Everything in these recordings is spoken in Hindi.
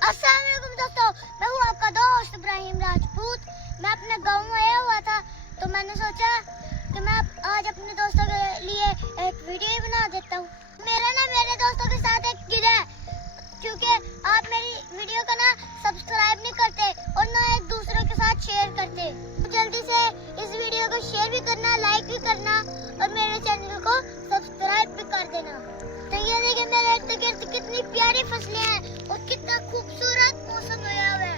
अस्सलाम वालेकुम दोस्तों, मैं हूँ आपका दोस्त इब्राहिम राजपूत। मैं अपने गांव में आया हुआ था तो मैंने सोचा कि मैं आज अपने दोस्तों के लिए एक वीडियो बना देता हूँ। मेरे दोस्तों के साथ एक गिला है क्योंकि आप मेरी वीडियो को ना सब्सक्राइब नहीं करते और ना एक दूसरे के साथ शेयर करते। तो जल्दी से इस वीडियो को शेयर भी करना, लाइक भी करना और मेरे चैनल को सब्सक्राइब भी कर देना। तो ये देखिए मेरे इर्द गिर्द कितनी प्यारी फसलें हैं और कितना खूबसूरत मौसम हुआ है।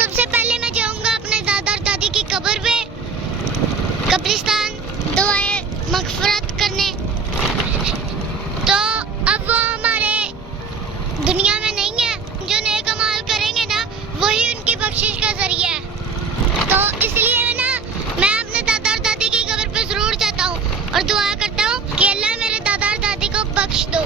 सबसे पहले मैं जाऊंगा अपने दादा और दादी की कब्र पे, कब्रिस्तान दुआएं मगफरत करने। तो अब वो हमारे दुनिया में नहीं है, जो नेक अमाल करेंगे ना वही उनकी बख्शिश का जरिया है। तो इसलिए ना मैं अपने दादा और दादी की कब्र पे जरूर जाता हूँ और दुआ करता हूँ कि अल्लाह मेरे दादा और दादी को बख्श दो।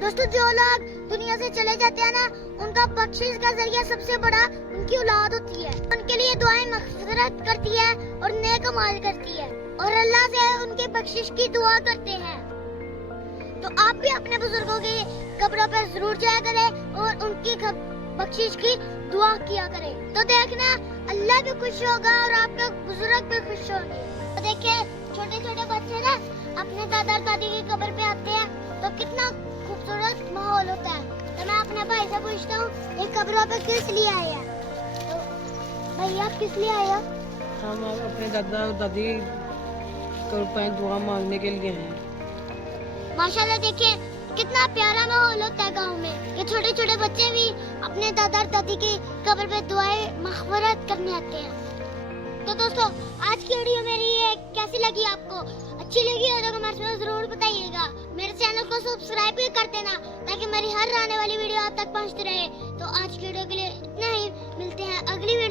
दोस्तों, जो लोग दुनिया से चले जाते हैं ना, उनका बख्शिश का जरिया सबसे बड़ा उनकी औलाद होती है। उनके लिए दुआएं मगफिरत करती है और नेक अमाल करती है और अल्लाह से उनके बख्शिश की दुआ करते हैं। तो आप भी अपने बुजुर्गों की कब्रों पर जरूर जाया करें और उनकी बख्शिश की दुआ किया करें। तो देखना अल्लाह भी खुश होगा और आपके बुजुर्ग भी खुश होंगे। तो देखिए छोटे छोटे बच्चे ना अपने दादा और दादी की कब्र पे आते हैं तो कितना खूबसूरत माहौल होता है। तो मैं अपने भाई से पूछता हूँ ये कब्रों पे किस लिए आए हैं? तो भाई आप किस लिए आए हो? हम अपने दादा और दादी कब्र पर दुआ मांगने के लिए हैं। माशाल्लाह, देखिए कितना प्यारा माहौल होता है गांव में। ये छोटे छोटे बच्चे भी अपने दादा और दादी की कब्र पे दुआएं मगफिरत करने आते हैं। तो दोस्तों, आज की वीडियो मेरी ये कैसी लगी आपको? अच्छी लगी हो तो कमेंट्स में जरूर बताइएगा। मेरे चैनल को सब्सक्राइब भी कर देना ताकि मेरी हर आने वाली वीडियो आप तक पहुंचती रहे। तो आज की वीडियो के लिए इतना ही, मिलते हैं अगली वीडियो।